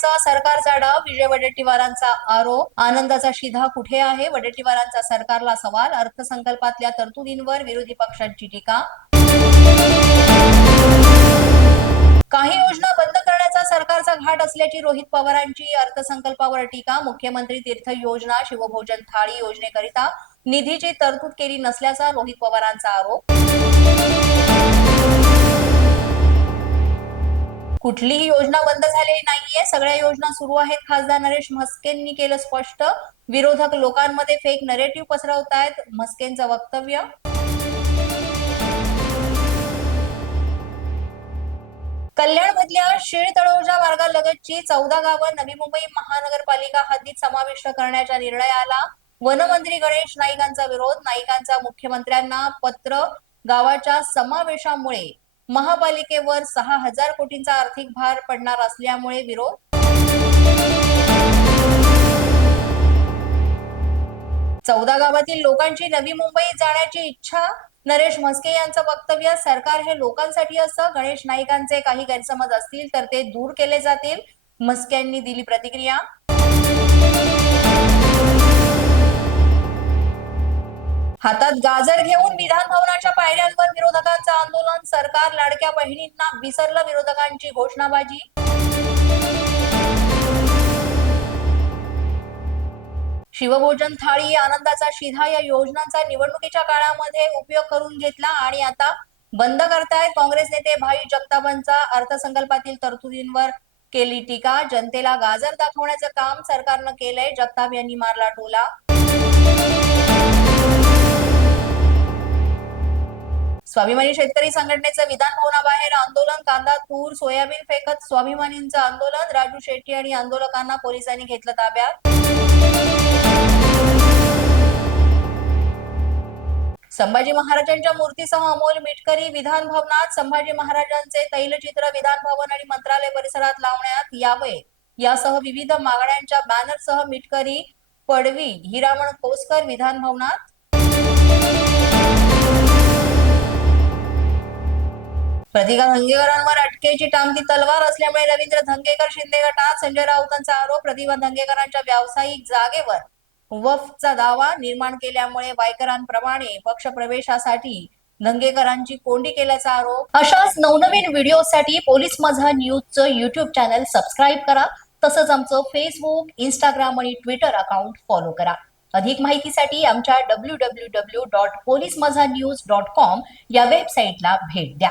योजना सरकारचा डाव विजय वडेट्टीवारांचा आरोप. आनंदाचा शिधा कुठे आहे? वडेट्टीवारांचा सरकारला सवाल अर्थसंकल्पातल्या तरतुदींवर विरोधी पक्षांची टीका. काही योजना बंद करण्याचा सरकारचा घाट असल्याची रोहित पवारांची अर्थसंकल्पावर टीका. मुख्यमंत्री तीर्थ योजना शिवभोजन थाळी योजनेकरिता निधीची तरतूद केली नसल्याचा रोहित पवारांचा आरोप. कुठलीही योजना बंद झालेली नाहीये. सगळ्या योजना सुरू आहेत. खासदार नरेश म्हस्केंनी केलं स्पष्ट. विरोधक लोकांमध्ये फेक नरेटिव्ह पसरवतायत. म्हस्केंचं वक्तव्य. कल्याण मधल्या शीळ तळोजा मार्गालगतची चौदा गावं नवी मुंबई महानगरपालिका हद्दीत समाविष्ट करण्याच्या निर्णयाला वनमंत्री गणेश नाईकांचा विरोध. नाईकांचा मुख्यमंत्र्यांना पत्र. गावाच्या समावेशामुळे महापालिकेवर सहा हजार कोटींचा आर्थिक भार पडणार असल्यामुळे विरोध? चौदा गावातील लोकांची नवी मुंबई जाण्याची इच्छा? नरेश म्हस्के यांचं वक्तव्य सरकार हे लोकांसाठी असं? गणेश नाईकांचे काही गैरसमज असतील तर ते दूर केले जातील? म्हस्के दिली प्रतिक्रिया. हातात गाजर घेऊन विधान भवनात सरकार लाडक्या बहिणींना विसरलं विरोधकांची घोषणाबाजी? शिवभोजन थाळी आनंदाचा शिधा या योजनांचा निवडणुकीच्या काळामध्ये उपयोग करून घेतला आणि आता बंद करतायत काँग्रेस नेते भाई जगतापांचा अर्थसंकल्पातील तरतुदींवर केली टीका. जनतेला गाजर दाखवण्याचं काम सरकारनं केलंय. जगताप यांनी मारला टोला. स्वाभिमानी शेतकरी संघटनेचं विधान भवनाबाहेर आंदोलन कांदा तूर सोयाबीन फेकत स्वाभिमानींचं आंदोलन राजू शेट्टी आणि आंदोलकांना पोलिसांनी घेतलं ताब्यात. संभाजी महाराजांच्या मूर्तीसह अमोल मिटकरी विधान भवनात संभाजी महाराजांचे तैलचित्र विधान भवन आणि मंत्रालय परिसरात लावण्यात यावे. यासह विविध मागण्यांच्या बॅनरसह मिटकरी पडवी हिरामण कोसकर विधान भवनात प्रतिका धंगेकरांवर अटकेची टांगती तलवार असल्यामुळे रवींद्र धंगेकर शिंदे गटात संजय राऊतांचा आरोप प्रतिभा धंगेकरांच्या व्यावसायिक जागेवर वफचा दावा निर्माण केल्यामुळे वायकरांप्रमाणे पक्ष प्रवेशासाठी धंगेकरांची कोंडी केल्याचा आरोप. अशाच नवनवीन व्हिडिओसाठी पोलीस माझा न्यूजचं युट्यूब चॅनल सबस्क्राईब करा. तसंच आमचं फेसबुक इंस्टाग्राम आणि ट्विटर अकाउंट फॉलो करा. अधिक माहितीसाठी आमच्या W W W dot police Majha news dot com या वेबसाईटला भेट द्या.